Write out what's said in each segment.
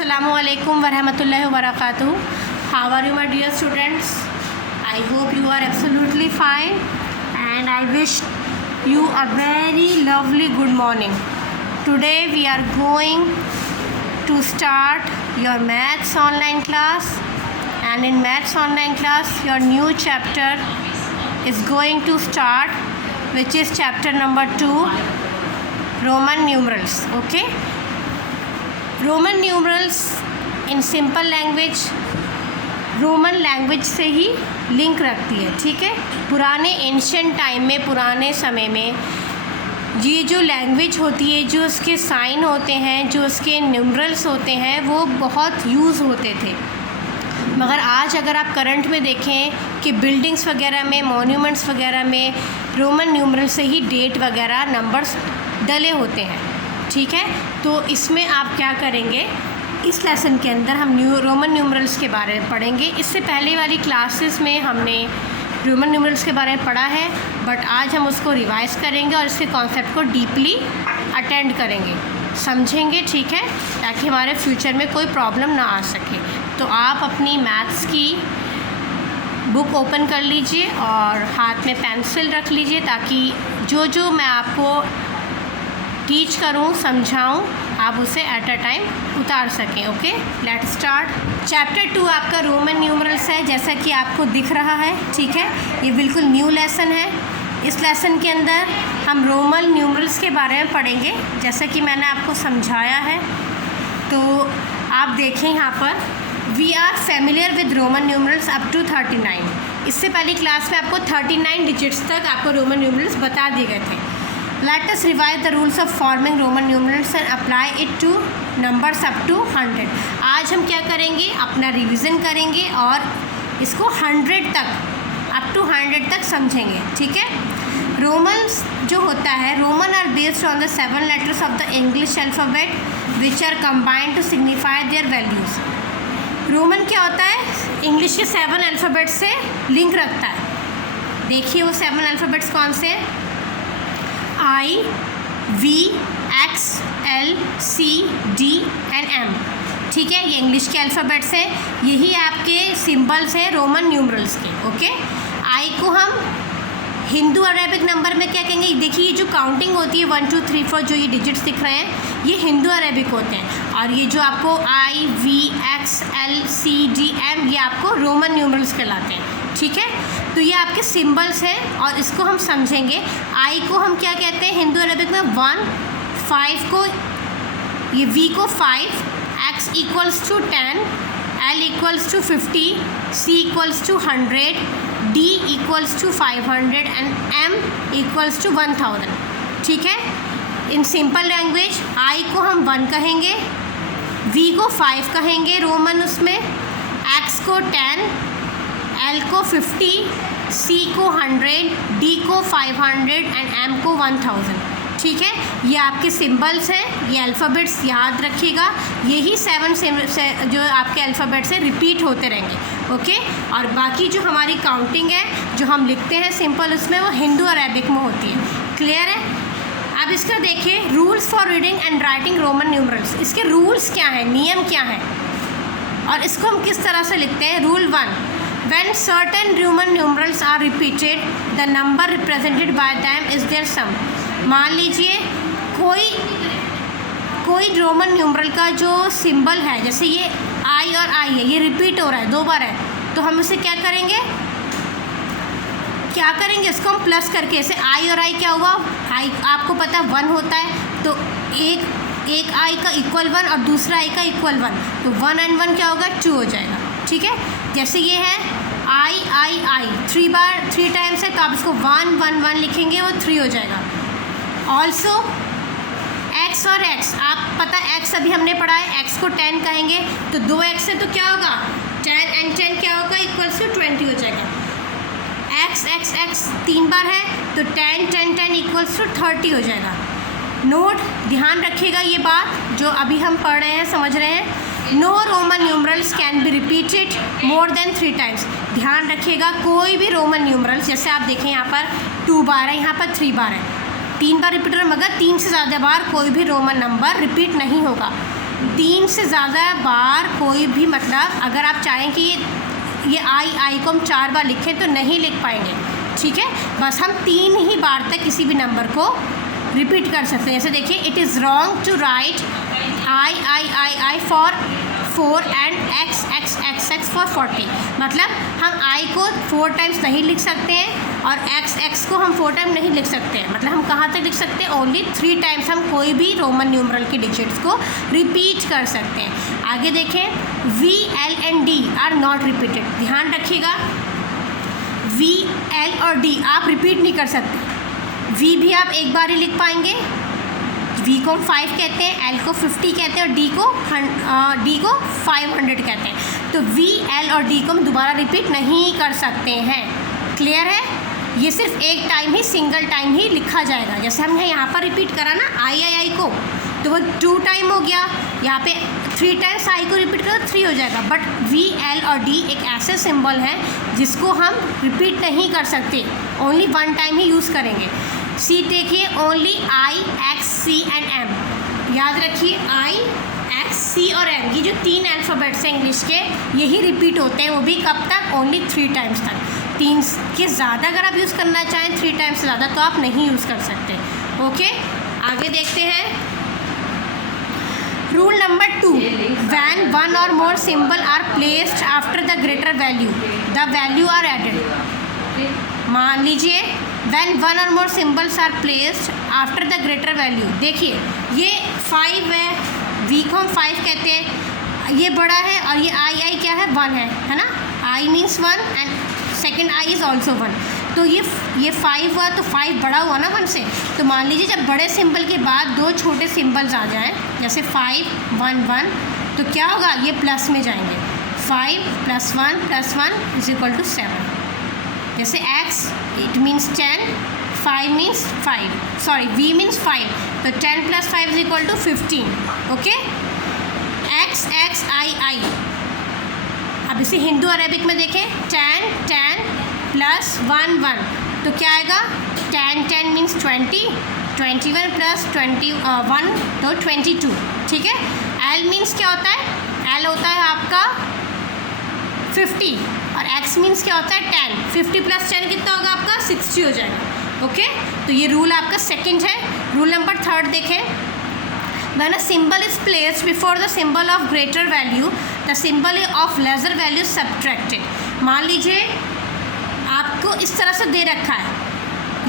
Assalamualaikum warahmatullahi wabarakatuh. How are you, my dear students? I hope you are absolutely fine and I wish you a very lovely good morning. Today we are going to start your maths online class, and in maths online class your new chapter is going to start, which is chapter number 2, Roman numerals. Okay, Roman numerals in simple language Roman language से ही link रखती है. ठीक है, पुराने ancient time में, पुराने समय में ये जो लैंग्वेज होती है, जो उसके साइन होते हैं, जो उसके न्यूमरल्स होते हैं, वो बहुत यूज़ होते थे. मगर आज अगर आप करंट में देखें कि बिल्डिंग्स वगैरह में, मॉन्यूमेंट्स वगैरह में रोमन न्यूमरल से ही डेट वगैरह नंबर्स डले होते हैं. ठीक है, तो इसमें आप क्या करेंगे, इस लेसन के अंदर हम रोमन न्यूमरल्स के बारे में पढ़ेंगे. इससे पहले वाली क्लासेस में हमने रोमन न्यूमरल्स के बारे में पढ़ा है, बट आज हम उसको रिवाइज़ करेंगे और इसके कॉन्सेप्ट को डीपली अटेंड करेंगे, समझेंगे. ठीक है, ताकि हमारे फ्यूचर में कोई प्रॉब्लम ना आ सके. तो आप अपनी मैथ्स की बुक ओपन कर लीजिए और हाथ में पेंसिल रख लीजिए, ताकि जो जो मैं आपको टीच करूँ, समझाऊँ, आप उसे एट अ टाइम उतार सकें. Okay, let start. चैप्टर 2 आपका रोमन न्यूमरल्स है, जैसा कि आपको दिख रहा है. ठीक है, ये बिल्कुल न्यू लेसन है. इस लेसन के अंदर हम रोमन न्यूमरल्स के बारे में पढ़ेंगे, जैसा कि मैंने आपको समझाया है. तो आप देखें यहाँ पर, we are familiar with Roman numerals up to 39. इससे पहली क्लास में आपको 39 डिजिट्स तक आपको रोमन न्यूमरल्स बता दिए गए थे. Let us revise the rules of forming Roman numerals and apply it to numbers up to 100. आज हम क्या करेंगे, अपना रिवीजन करेंगे और इसको 100 तक, अप टू 100 तक समझेंगे. ठीक है, रोमन्स जो होता है, Roman are based on the 7 letters of the English alphabet which are combined to signify their values. Roman क्या होता है, इंग्लिश के 7 अल्फ़ाबेट से लिंक रखता है. देखिए वो 7 अल्फ़ाबेट्स कौन से हैं, I, V, X, L, C, D and M. ठीक है, ये इंग्लिश के अल्फ़ाबेट्स हैं, यही आपके सिंबल्स हैं रोमन न्यूमरल्स के. ओके, I को हम हिंदू अरेबिक नंबर में क्या कहेंगे, देखिए ये जो काउंटिंग होती है 1 2 3 4, जो ये डिजिट्स दिख रहे हैं, ये हिंदू अरेबिक होते हैं. और ये जो आपको I, V, X, L, C, D, M, ये आपको रोमन न्यूमरल्स कहलाते हैं. ठीक है, तो ये आपके सिंबल्स हैं और इसको हम समझेंगे. आई को हम क्या कहते हैं हिंदू अरेबिक में 1, 5 को, ये V को 5, X equals to 10, L equals to 50, C equals to 100, D equals to 500 and M equals to 1000. ठीक है, इन सिंपल लैंग्वेज I को हम 1 कहेंगे, V को 5 कहेंगे रोमन उसमें, X को 10, L को 50, C को 100, D को 500 एंड M को 1000. ठीक है, ये आपके सिंबल्स हैं, ये अल्फ़ाबेट्स याद रखिएगा. यही 7 जो आपके अल्फ़ाबेट्स हैं रिपीट होते रहेंगे. ओके, और बाकी जो हमारी काउंटिंग है, जो हम लिखते हैं सिंपल, उसमें वो हिंदू अरेबिक में होती है. क्लियर है. अब इसका देखिए, rules for reading and writing Roman numerals. इसके रूल्स क्या हैं, नियम क्या हैं, और इसको हम किस तरह से लिखते हैं. Rule 1, when certain Roman numerals are repeated, the number represented by them is their sum. मान लीजिए कोई रोमन न्यूमरल का जो सिंबल है, जैसे ये I और I है, ये रिपीट हो रहा है, 2 बार है, तो हम उसे क्या करेंगे, इसको हम प्लस करके, जैसे I और I क्या हुआ, I आपको पता है 1 होता है, तो एक I का इक्वल 1 और दूसरा I का इक्वल 1, तो 1 एंड 1 क्या होगा, 2 हो जाएगा. ठीक है, जैसे ये है I 3 टाइम्स है, तो आप इसको 1 1 1 लिखेंगे, वो 3 हो जाएगा. ऑल्सो X और X, आप पता X अभी हमने पढ़ा है, X को 10 कहेंगे, तो 2X है तो क्या होगा, 10 एंड 10 क्या होगा, इक्वल्स टू 20 हो जाएगा. X 3 बार है, तो 10 10 10 इक्वल्स टू 30 हो जाएगा. नोट, ध्यान रखिएगा ये बात जो अभी हम पढ़ रहे हैं, समझ रहे हैं. No Roman numerals can be repeated more than 3 times. ध्यान रखिएगा, कोई भी रोमन न्यूमरल्स, जैसे आप देखें यहाँ पर 2 बार है, यहाँ पर 3 बार है, 3 बार रिपीट हो, मगर 3 से ज़्यादा बार कोई भी रोमन नंबर रिपीट नहीं होगा. 3 से ज़्यादा बार कोई भी, मतलब अगर आप चाहें कि ये आई को हम 4 बार लिखें तो नहीं लिख पाएंगे, ठीक है। बस हम 3 ही बार तक किसी भी नंबर को रिपीट कर सकते हैं। जैसे देखिए, it is wrong to write I for 4 and x for 40। मतलब हम i को 4 टाइम्स नहीं लिख सकते हैं और x को हम 4 टाइम नहीं लिख सकते हैं। मतलब हम कहाँ तक लिख सकते हैं? ओनली 3 टाइम्स हम कोई भी रोमन न्यूमरल के डिजिट्स को रिपीट कर सकते हैं। आगे देखें, V, L and D are not repeated. ध्यान रखिएगा, V, L और D आप रिपीट नहीं कर सकते। V भी आप एक बार ही लिख पाएंगे, V को 5 कहते हैं, L को 50 कहते हैं और D को 500 कहते हैं। तो V, L और D को हम दोबारा रिपीट नहीं कर सकते हैं। क्लियर है? ये सिर्फ एक टाइम ही, सिंगल टाइम ही लिखा जाएगा। जैसे हमने यहाँ पर रिपीट करा ना आई को, तो वो 2 टाइम हो गया। यहाँ पे 3 टाइम्स आई को रिपीट करो 3 हो जाएगा। बट V, L और D एक ऐसे सिंबल हैं जिसको हम रिपीट नहीं कर सकते, ओनली 1 टाइम ही यूज़ करेंगे। सी देखिए, only I, X, C and M। याद रखिए, I, X, C और M, ये जो 3 अल्फ़ाबेट्स हैं इंग्लिश के, यही रिपीट होते हैं। वो भी कब तक? ओनली 3 टाइम्स तक। 3 के ज़्यादा अगर आप यूज़ करना चाहें, 3 टाइम्स से ज़्यादा तो आप नहीं यूज़ कर सकते। ओके, आगे देखते हैं। रूल नंबर 2, वैन 1 और more symbol are placed after the greater value, the value are added. मान लीजिए, वैन 1 और more symbols are placed after the greater value. देखिए, ये 5 है, V को हम 5 कहते हैं, ये बड़ा है और ये आई क्या है? 1 है ना। I means 1 and second I is also 1। तो ये 5 हुआ, तो 5 बड़ा हुआ ना 1 से। तो मान लीजिए, जब बड़े सिंबल के बाद 2 छोटे सिंबल्स आ जाएं, जैसे 5, 1, 1, तो क्या होगा? ये प्लस में जाएंगे। 5 + 1 + 1 इज इक्वल टू 7। जैसे x, it means 10, 5 means 5, sorry V means 5, तो 10 + 5 is equal to 15। Okay, x, I। अब इसे हिंदू अरेबिक में देखें, 10 + 1 1, तो क्या आएगा? 10 मीन्स 20, 21 + 21 तो 22। ठीक है। L मीन्स क्या होता है? L होता है आपका 50 और x मीन्स क्या होता है? 10। 50 + 10 कितना होगा आपका? 60 हो जाएगा। ओके, तो ये रूल आपका सेकंड है। रूल नंबर 3 देखें, when a symbol is placed before the symbol of greater value, the symbol of lesser value is subtracted। मान लीजिए, आपको इस तरह से दे रखा है,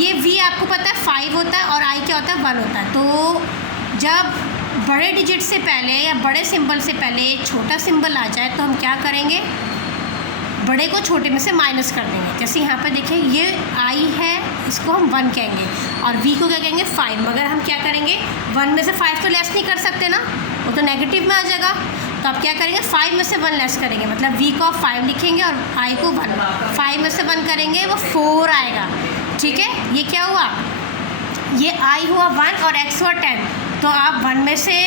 ये V आपको पता है 5 होता है और I क्या होता है? 1 होता है। तो जब बड़े डिजिट से पहले या बड़े सिंबल से पहले छोटा सिंबल आ जाए, तो हम क्या करेंगे? बड़े को छोटे में से माइनस कर देंगे। जैसे यहाँ पर देखिए, ये I है, इसको हम 1 कहेंगे और V को क्या कहेंगे? 5। मगर हम क्या करेंगे? 1 में से 5 तो लेस नहीं कर सकते ना, वो तो नेगेटिव में आ जाएगा। तो आप क्या करेंगे? 5 में से 1 लेस करेंगे, मतलब V को आप 5 लिखेंगे और I को 1। 5 में से 1 करेंगे, वो 4 आएगा। ठीक है, ये क्या हुआ? ये I हुआ 1 और X हुआ 10। तो आप 1 में से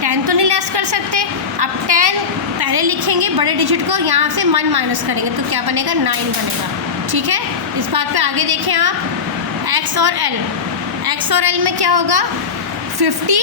10 तो नहीं लेस कर सकते, आप 10 पहले लिखेंगे बड़े डिजिट को, यहाँ से 1 माइनस करेंगे तो क्या बनेगा? 9 बनेगा। ठीक है, इस बात पे आगे देखें आप, X और L। X और L में क्या होगा? 50,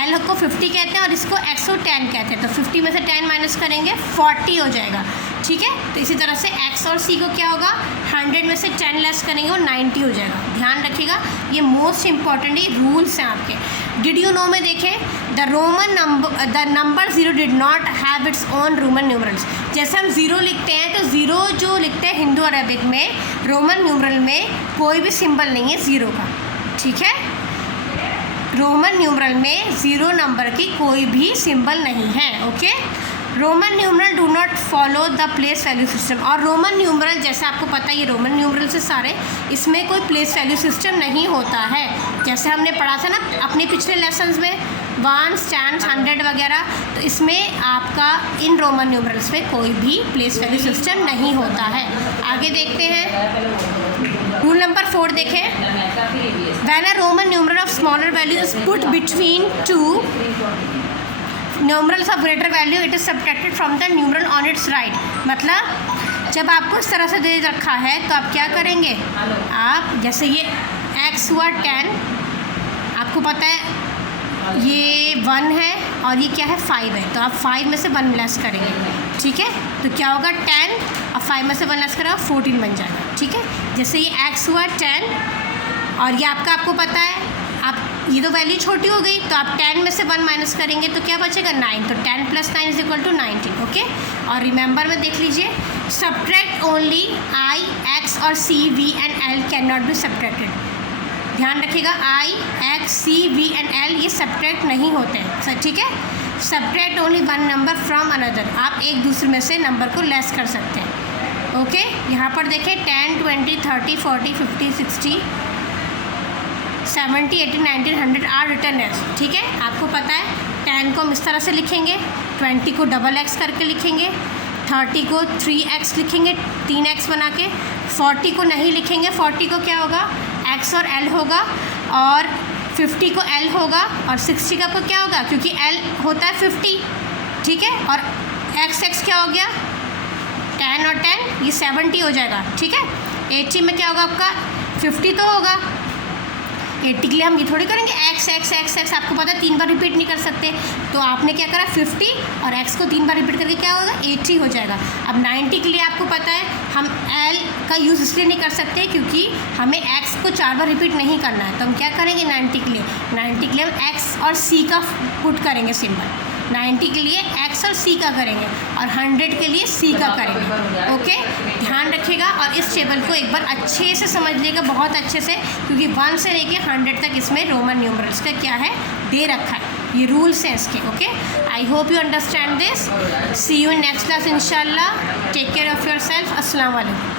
L को 50 कहते हैं और इसको X को 10 कहते हैं। तो 50 में से 10 माइनस करेंगे, 40 हो जाएगा। ठीक है, तो इसी तरह से X और C को क्या होगा? 100 में से 10 लेस करेंगे और 90 हो जाएगा। ध्यान रखिएगा, ये मोस्ट इंपॉर्टेंट रूल्स हैं आपके। डिड यू नो में देखें, the number 0 did not have its own Roman numerals. जैसे हम 0 लिखते हैं, तो 0 जो लिखते हैं हिंदू अरेबिक में, रोमन न्यूमरल में कोई भी सिंबल नहीं है 0 का। ठीक है, रोमन न्यूमरल में 0 नंबर की कोई भी सिंबल नहीं है। Okay, Roman numeral do not follow the place value system. और रोमन न्यूमरल, जैसे आपको पता है, ये रोमन न्यूमरल से सारे, इसमें कोई प्लेस वैल्यू सिस्टम नहीं होता है। जैसे हमने पढ़ा था ना अपने पिछले लेसन्स में, 1, 10, 100 वगैरह, तो इसमें आपका इन रोमन न्यूमरल्स में कोई भी प्लेस वैल्यू सिस्टम नहीं होता है। आगे देखते हैं, रूल नंबर 4 देखें, when a Roman numeral of smaller value is put between 2 numerals of greater value, it is subtracted from the numeral on it's right. मतलब जब आपको इस तरह से दे रखा है, तो आप क्या करेंगे? आप जैसे ये x हुआ 10, आपको पता है ये 1 है और ये क्या है 5 है, तो आप 5 में से 1 लेस करेंगे, ठीक है। तो क्या होगा 10, अब 5 में से 1 लेस करेगा 14 बन जाएगा, ठीक है। जैसे ये x हुआ 10 और ये आपको पता है, आप ये तो वैल्यू छोटी हो गई, तो आप 10 में से 1 माइनस करेंगे तो क्या बचेगा 9, तो 10 + 9 = 19, ओके। और रिमेंबर में देख लीजिए, सब्ट्रैक्ट ओनली i, x और c, v and l can not be subtracted. ध्यान रखिएगा i, x, c, v and l ये सब्ट्रैक्ट नहीं होते हैं, ठीक है। Subtract only one number from another, आप एक दूसरे में से नंबर को लेस कर सकते हैं, ओके। यहाँ पर देखें 10, 20, 30, 40, 50, 60, 70, 80, 90, 100 आर रिटर्न एज, ठीक है। आपको पता है 10 को हम इस तरह से लिखेंगे, 20 को XX करके लिखेंगे, 30 को 3x लिखेंगे 3x बना के, 40 को नहीं लिखेंगे, 40 को क्या होगा x और l होगा, और 50 को l होगा, और 60 का आपको क्या होगा, क्योंकि l होता है 50, ठीक है। और x क्या हो गया 10 और 10 ये 70 हो जाएगा, ठीक है। 80 में क्या होगा आपका 50 तो होगा, 80 के लिए हम ये थोड़ी करेंगे x x x x, आपको पता है 3 बार रिपीट नहीं कर सकते, तो आपने क्या करा 50 और x को 3 बार रिपीट करके क्या होगा 80 हो जाएगा। अब 90 के लिए आपको पता है हम l का यूज़ इसलिए नहीं कर सकते क्योंकि हमें x को 4 बार रिपीट नहीं करना है, तो हम क्या करेंगे 90 के लिए हम x और c का पुट करेंगे सिंबल, 90 के लिए x और c का करेंगे और 100 के लिए c का करेंगे, ओके। ध्यान रखिएगा और इस टेबल को एक बार अच्छे से समझ लीजिएगा, बहुत अच्छे से, क्योंकि 1 से लेके 100 तक इसमें रोमन न्यूमरल्स का क्या है दे रखा है, ये रूल्स हैं इसके, okay. I hope you understand this. See you in next class इंशाल्लाह। Take care of yourself. अस्सलाम वालेकुम।